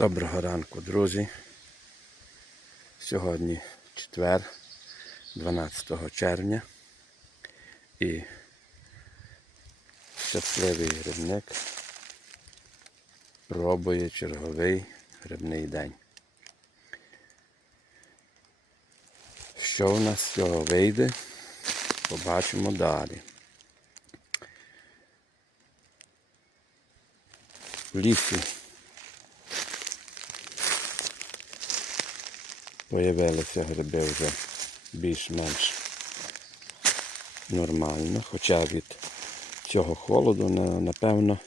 Доброго ранку, друзі. Сьогодні четвер, 12 червня. І щасливий грибник пробує черговий грибний день. Що в нас з цього вийде, побачимо далі. В лісі Появилися гриби вже більш-менш нормально, хоча від цього холоду, напевно,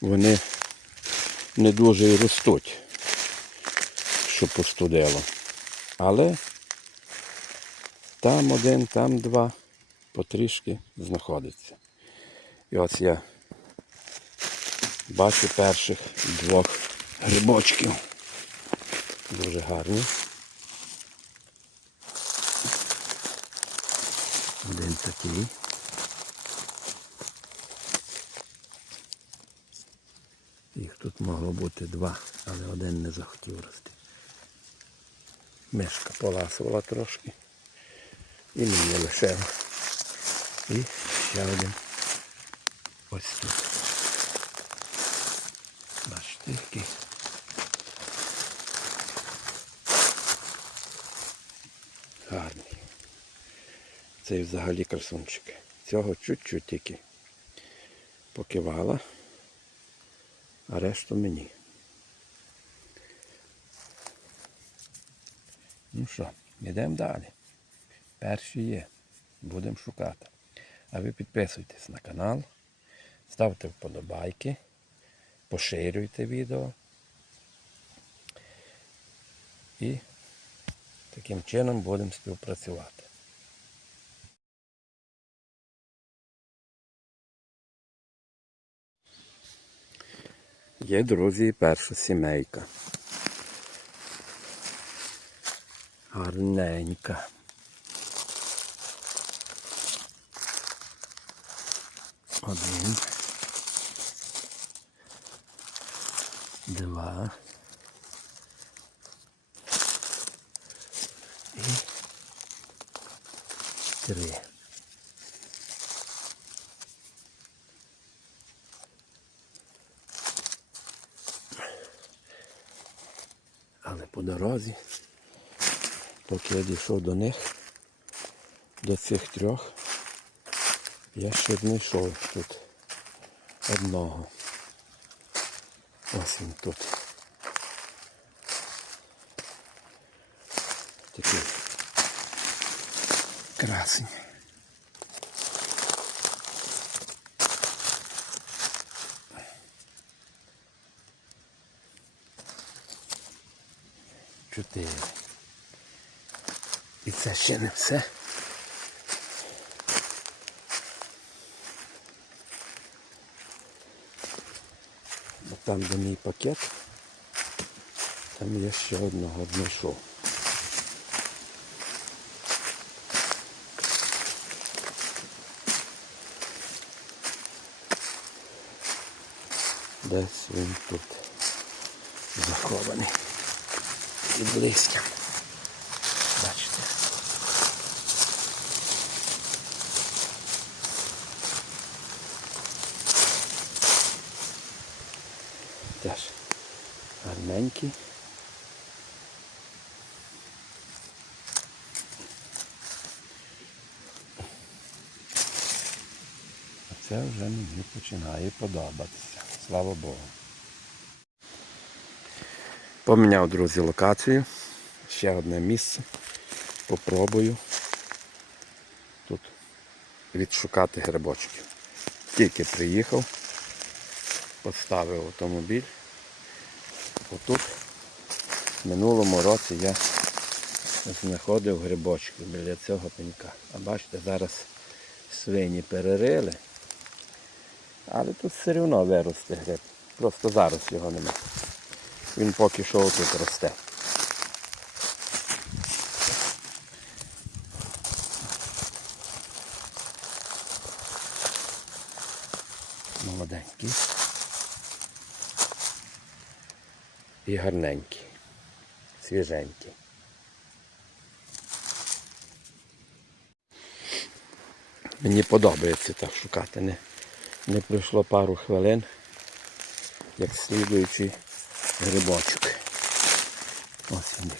вони не дуже і ростуть, що постудило. Але там один, там два потрішки знаходиться. І ось я бачу перших двох грибочків. Дуже гарні. Один такий. Їх тут могло бути два, але один не захотів рости. Мишка поласувала трошки. І мені лишила. І ще один. Ось тут. Бачите, який. Гарний. Цей взагалі красунчик. Цього чуть-чуть тільки покивала, а решту мені. Ну що, йдемо далі. Перші є. Будемо шукати. А ви підписуйтесь на канал, ставте вподобайки, поширюйте відео. І Таким чином будемо співпрацювати. Є, друзі, перша сімейка. Гарненька. Один. Два. І Три. Дорозі, поки я дійшов до них, до цих трьох, я ще знайшов тут одного. Ось він тут. Такий красень. Чотири. І це ще не все. Бо там, де мій пакет, там я ще одного знайшов. Десь він тут захований. І близько. Бачите. Теж гарненький. А це вже мені починає подобатися. Слава Богу. Поміняв, друзі, локацію. Ще одне місце. Попробую тут відшукати грибочків. Тільки приїхав, поставив автомобіль. Отут в минулому році я знаходив грибочки біля цього пенька. А бачите, зараз свині перерили. Але тут все одно виросте гриб. Просто зараз його немає. Він поки що тут росте. Молоденький. і гарненький, свіженький. Мені подобається так шукати. Не, не пройшло пару хвилин, як слідуючий грибочок. Ось він.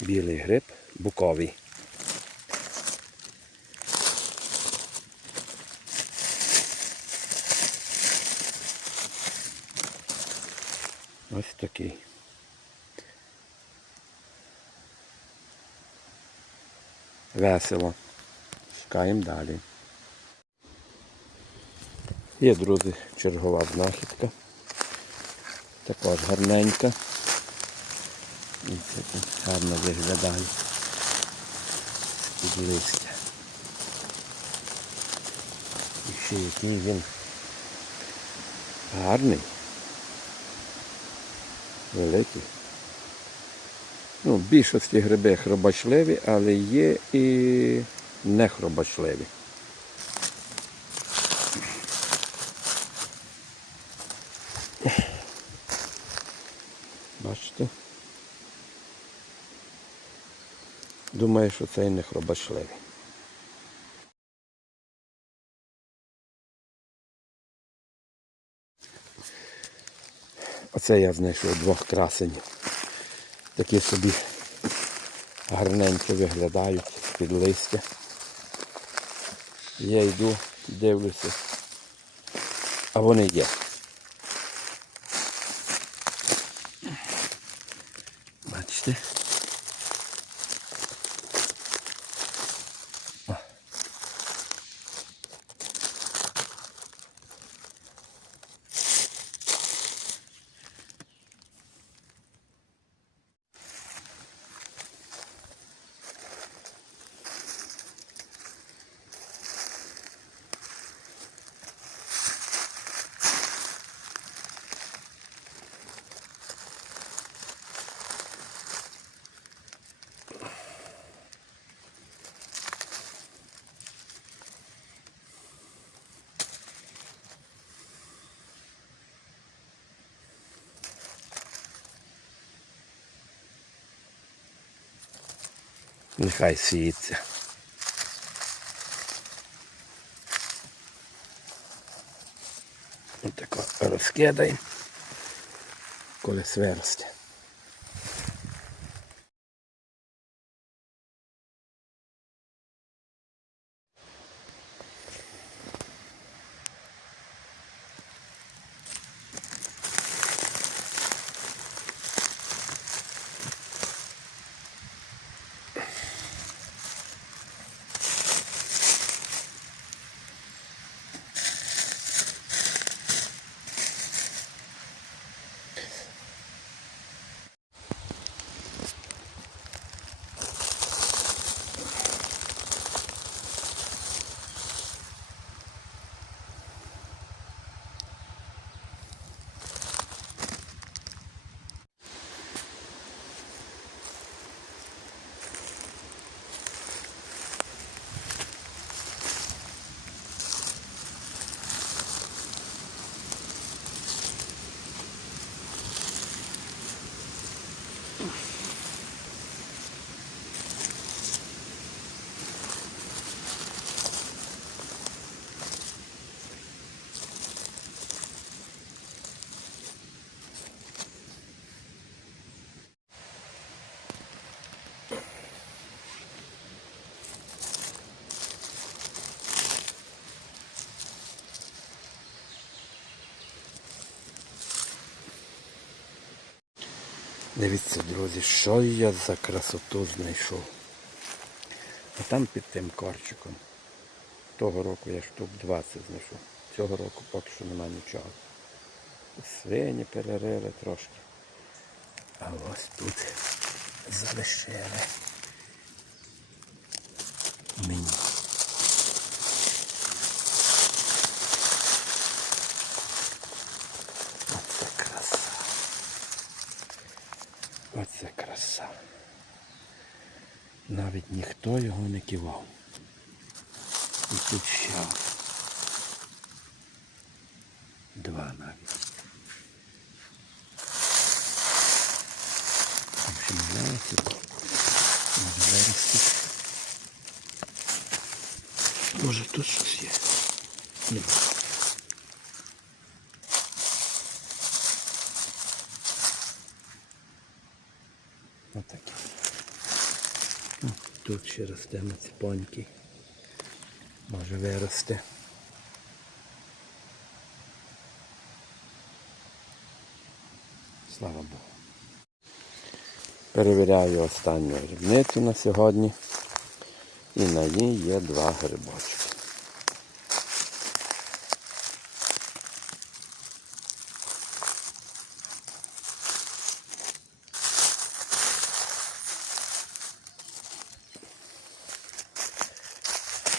Білий гриб буковий. Ось такий. Весело. Шукаємо далі. Є, друзі, чергова знахідка. Також гарненька. І це тут гарно виглядає. З-під листя. І ще який він гарний. Великий. Ну, більшості гриби хробачливі, але є і не хробачливі. Бачите? Думаю, що це і не хробачливий. Оце я знайшов двох красенів. Такі собі гарненько виглядають під листя. Я йду, дивлюся, а вони є. Бачите? Нехай сіється. так розкидаємо, коли сверсти. Дивіться, друзі, що я за красоту знайшов. А там під тим корчиком. Того року я штук 20 знайшов. Цього року поки що немає нічого. Свині перерили трошки. А ось тут залишили мені. навіть ніхто його не кивав. І тут ще два навіть. Там ще маленький, може вересні. Може тут щось є. Нема. Тут ще ростемо ціпоньки. Може вирости. Слава Богу. Перевіряю останню грибницю на сьогодні. І на ній є два грибочки.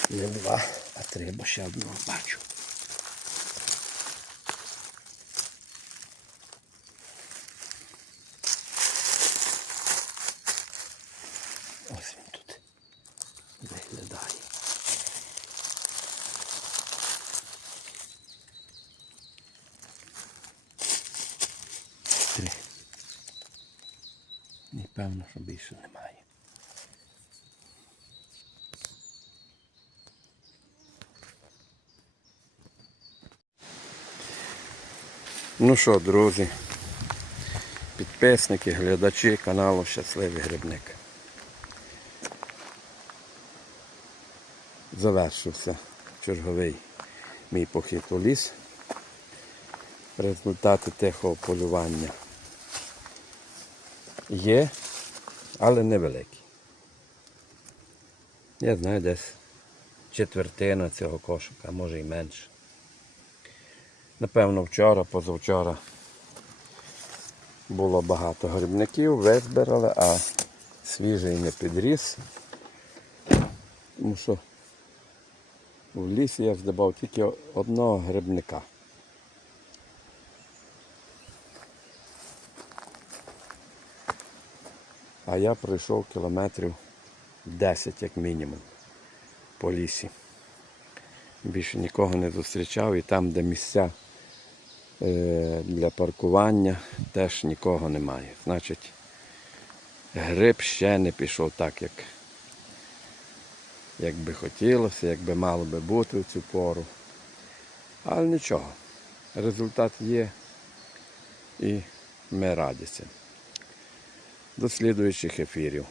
Не два, а три, бо ще одного бачу. Ось він тут виглядає. Три. І певно, що більше немає. Ну що, друзі, підписники, глядачі каналу Щасливий Грибник. Завершився черговий мій похід у ліс. Результати тихого полювання є, але невеликі. Я знаю десь четвертина цього кошика, може і менше. Напевно, вчора, позавчора було багато грибників, визбирали, а свіжий не підріс. Тому що в лісі я здобав тільки одного грибника. А я пройшов кілометрів 10 як мінімум по лісі. Більше нікого не зустрічав і там, де місця для паркування, теж нікого немає. Значить, гриб ще не пішов так, як, як би хотілося, як би мало би бути в цю пору. Але нічого. Результат є і ми раді цим. До слідуючих ефірів.